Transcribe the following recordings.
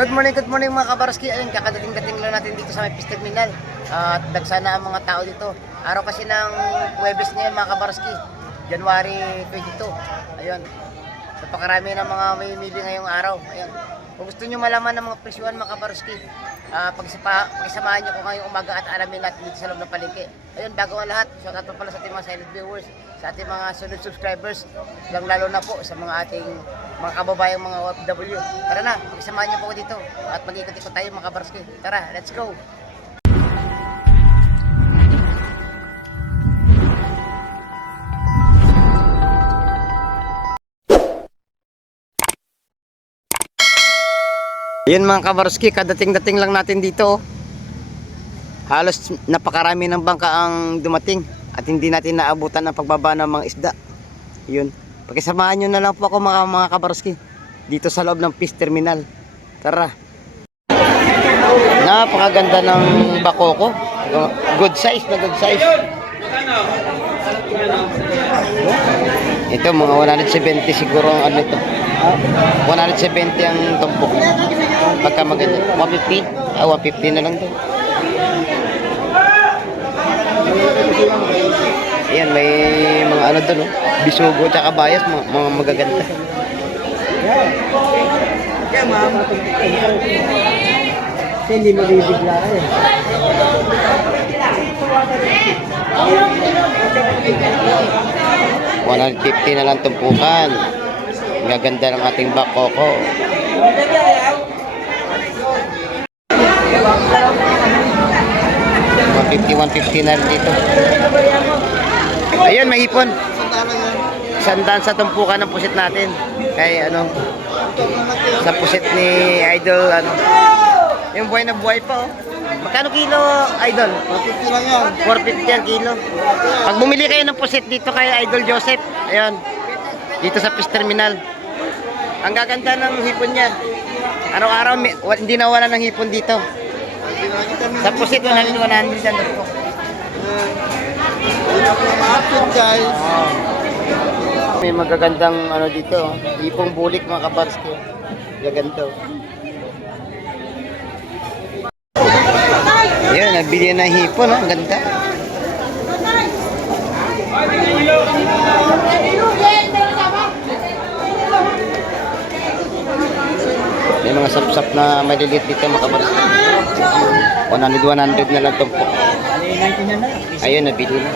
Good morning mga kabarski. Ayun, kakadating-dating lang natin dito sa may Peace Terminal. At dagsana ang mga tao dito. Araw kasi ng Huwebes ngayon mga kabarski. January 22. Ayun. Napakarami ng mga mamimili ngayong araw. Ayun. Kung gusto nyo malaman ng mga presyuhan mga kabarski, pagsamahan nyo ko ngayong umaga at alamin natin dito sa loob ng palengke. Ayun, bago ang lahat, shoutout po pala sa ating mga silent viewers, sa ating mga solid subscribers, lalo na po sa mga ating mga kababayang mga OFW. Tara na, pagsamahan nyo po ko dito at mag-ikot-ikot tayo mga kabarski. Tara, let's go! Yun mga kabarski, kadating-dating lang natin dito. Halos napakarami ng bangka ang dumating at hindi natin naabutan ang pagbaba ng mga isda. Yun. Pakisamahan nyo na lang po ako mga kabarski dito sa loob ng Peace Terminal. Tara. Napakaganda ng bakoko. Good size na good size. Ito mga 170 siguro ang ano ito. 170 ang tumpok. Pagka maganda 150, 150 na lang to. Ayan, may mga ano doon, bisugo at kabayas, mga magaganda. Yeah, ma'am. Hindi mo bibigla eh. 150 na lang tumpukan. Gaganda ng ating bakoko. 150 na rin dito. Ayun, may hipon. Sandaan sa tumpukan ng pusit natin. Kay ano, sa pusit ni Idol, ano. Yung buhay na buhay pa, oh. Magkano kilo, Idol? 450 lang yan. 450 ang kilo. Pag bumili kayo ng pusit dito kay Idol Joseph, ayun, dito sa Peace Terminal. Ang gaganda ng hipon niya. Araw-araw hindi nawala ng hipon dito. Sa pusit 100 ang po. Guys. May magagandang ano dito, hipong bulik mga kabarski. Gaganda. Ayun, nabili na hipon, ang ganda. May mga sapsap na maliliit dito mga kabarski. 100 na lang ito po. Ayun, nabili na.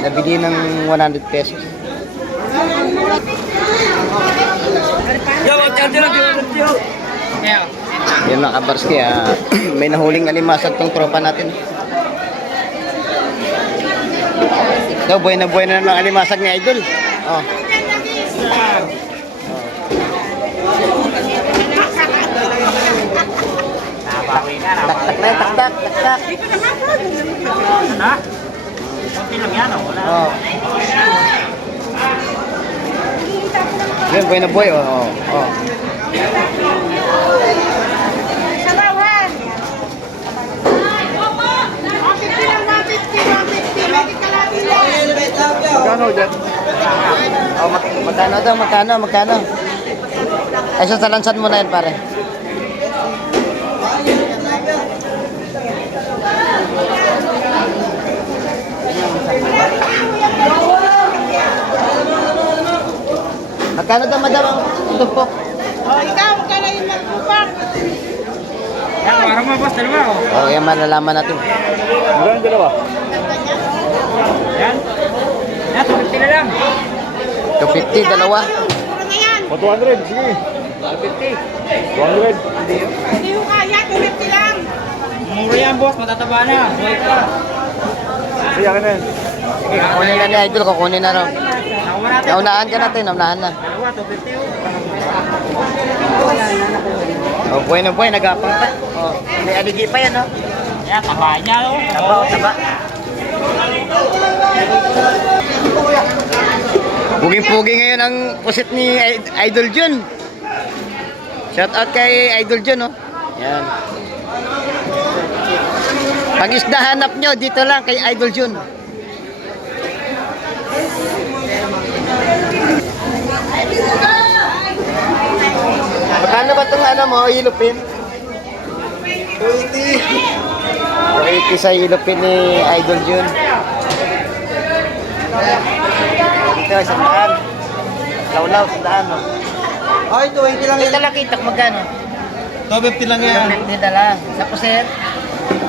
Nabili ng 100 pesos. Yan mga kabarski, may nahuling alimasag tong tropa natin. Daw, buhay na ng alimasag ni Idol. Oh. Tak-tak na, tak-tak. Na? Kunti lang yan, wala. Oh. Yan, buhay na buhay, oh. Oh. Magkano dyan? Oh, magkano? Ay, sa talansan mo na yan, pare. Magkano daw, madam, ang tumpok? Oh, ikaw, magkano yung magpupak? Yan, parang mga boss, dalawa oh. Oh, yan, malalaman natin. Magkano dalawa? Yan. Yan, 250 na lang. 250, dalawa. Mura na yan. 200, sige. 250. 200. Hindi mo kaya, 250 lang. Mura yan boss, matataba na. Buhay pa. Sige, akin na yan. Sige, kukunin na ni Idol, kukunin na raw. Nakuha natin. Naunahan ka natin, naunahan na. Dalawa, 250 oh. Oh, buhay na buhay, nagapang pa. Oh, may aligi pa yan, oh. Yan, taba niya oh. Taba. Puging-pugi ngayon ang pusit ni Idol Jun. Shout out kay Idol Jun, oh. Yan. Pag isda hanap nyo, dito lang kay Idol Jun. ano mo, ilupin? 280. 280 sa ilupin ni Idol Jun. Dito, 100. Law-law, 100. No? Ay, 280 lang Ito lang kita, magkano? 250 lang yan. 250 na lang. Sa puset?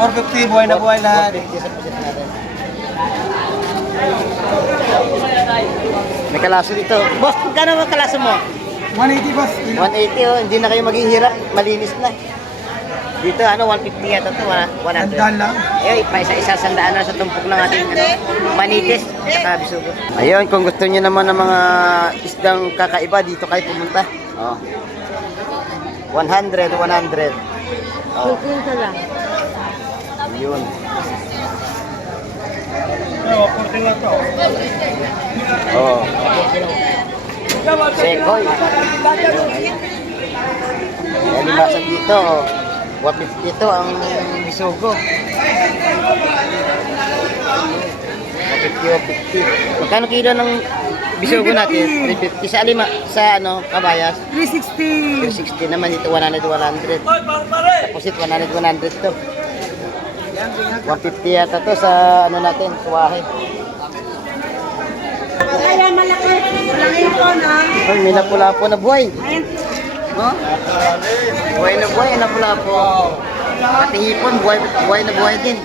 450, buhay na buhay lahat. 450 sa puset natin. May kalaso dito. Boss, magkano ang kalaso mo? 180 boss. 180 oh, hindi na kayo maghihirap, malinis na. Dito ano, 150 yata ito, 100. Tandaan lang. Eh, isa sandaan na sa tumpok ng ating manitis at bisugo. Ayun, kung gusto niyo naman ng mga isdang kakaiba, dito kayo pumunta. Oh. 100. Oh. lang. Yun. Oo, 40 lang to. Oh. Sekoy. Yan, limasan dito, oh. 150 ito ang bisugo. 150. Magkano kilo ng bisugo natin? 350 sa alima, sa ano, kabayas? 360. 360 naman ito, 100. Tapos ito, 100 to. 150 yata to sa ano natin, suwahe. Kaya malaki. Malaki po na. Ay, may napula-po na buhay. No? Buhay na napula-po. Pati hipon, buhay na buhay din.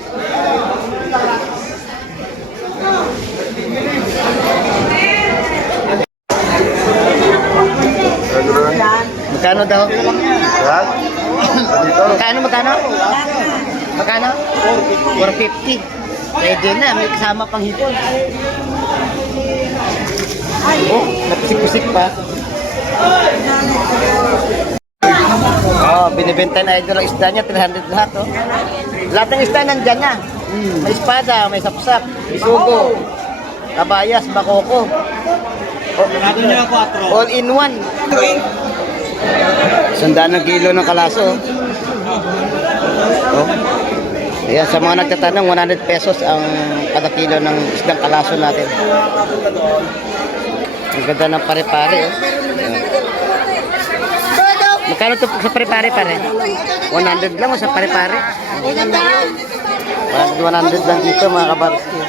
Magkano daw? Magkano? 450. Pwede na, may kasama pang hipon. Oh, napisik-pisik pa. Oh, binibenta na idol ang isda niya, 300 lahat, oh. Lahat ng isda nandyan na. May espada, may sapsap, bisugo, kabayas, bakoko. Nato niya 4. All in one. 100 kilo ng kalaso. Oh. Ayan, sa mga nagtatanong, 100 pesos ang kada kilo ng isdang kalaso natin. Ang ganda ng pare-pare. Oh. Magkano ito sa pare-pare pare? 100 lang o sa pare-pare? 100 lang dito mga kabarski.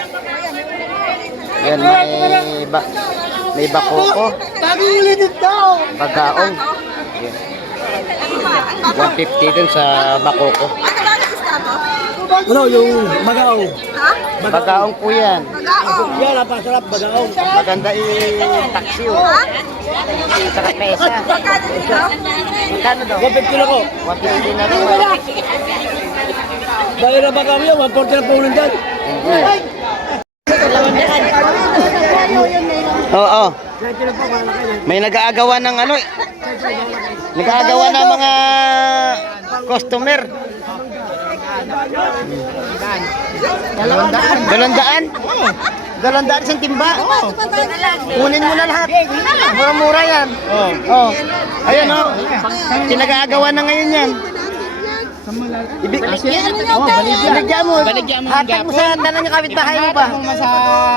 Ayan, may bakoko. Bagaong. Ayan. 150 dun sa bakoko. Ano yung Bagao? Bagaong po yan. Yan, napasarap Bagao. Maganda i-taxi oh. Saka pesa. Magkano daw? 150 lang ko. 150 na lang. oh. Dahil na Bagao yun, 140 lang po nandyan. Oo. May nag-aagawan ng ano. Nag-aagawa ng mga customer. 200? 200 isang timba? Kunin mo na lahat. Mura-mura yan. Oh. Ayan oh. Pinag-aagawan na ngayon yan. Baligyan mo. Hatag mo sa dala niya kapitbahay mo ba? Sa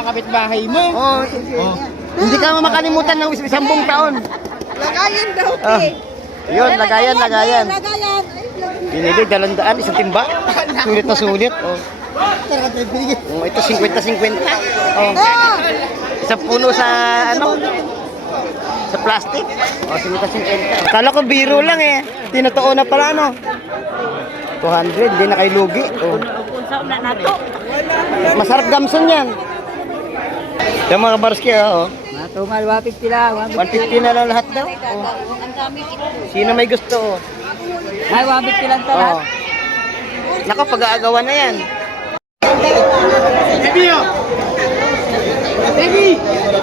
kapitbahay mo. Oh. Hindi ka makalimutan ng 10 taon. Lagayan daw, Yun, lagayan. Lagayan. Binili, 200, isang timba. Sulit na sulit. Oh. Oh, ito 50-50. Oh. Isang puno sa ano? Sa plastic. Oh, 50-50. Kala ko biro lang eh. Tinotoo na pala no. 200, hindi na kayo lugi. Oh. Masarap gamson yan. Yung mga barski oh. Matumal, 150 lang. 150 na lang lahat daw. Oh. Sino may gusto oh. Ay, 150 lang Oh. Nako, pag-aagawan na yan.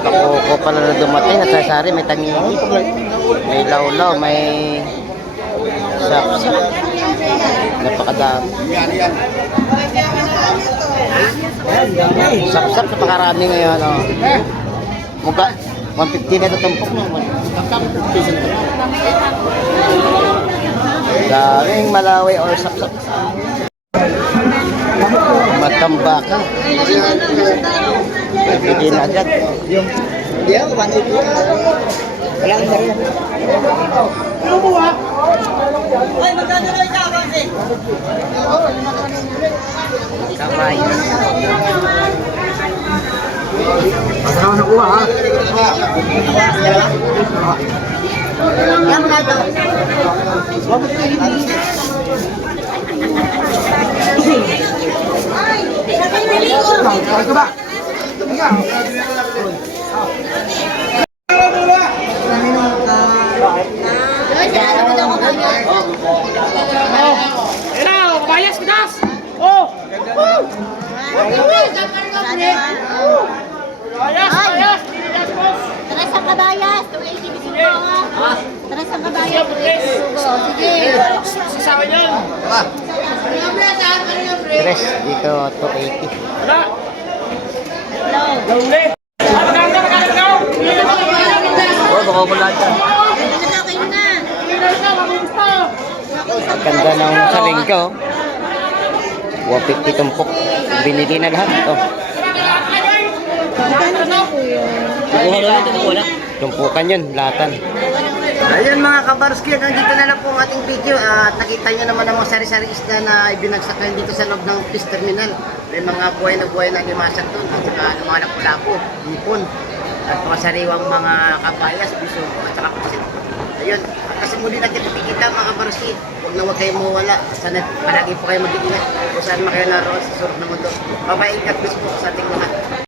Bakoko pala na dumating at sasari, may tangingi, may lawlaw, may sapsap. Napakadami. Sapsap, napakarami ngayon. Oh. Muga, 150 na ito tumpok mo. Daming malawi or sapsap. Matambaka. Pwede na agad. Yan, 180. Wala na rin. Kabayo. Pasama na kuha ha. Yan na to. Ito ba? Tres ang kabayas, 280 bisugo nga. Tres ang kabayas, 280 bisugo. Sige. Tres, dito 280. Oh, baka wala dyan. Kayo na. Ganda ng salingka, oh. 150 tumpok. Binili na lahat. Oh. Tumpukan yun, latan. Ayun mga kabarski, hanggang dito na lang po ang ating video. At nakita nyo naman ang mga sari-sari isda na ibinagsakan dito sa loob ng fish terminal. May mga buhay na limasak doon. At saka mga lapu-lapu, hipon. At mga sariwang mga kabayas, bisugo, at saka pusit. Ayun, kasi muli natin kita mga kabarski. Huwag kayong mawala. Sana palagi po kayo mag-iingat. Kung saan man kayo naroon sa surok ng mundo. Bye-bye, ingat po sa ating lahat.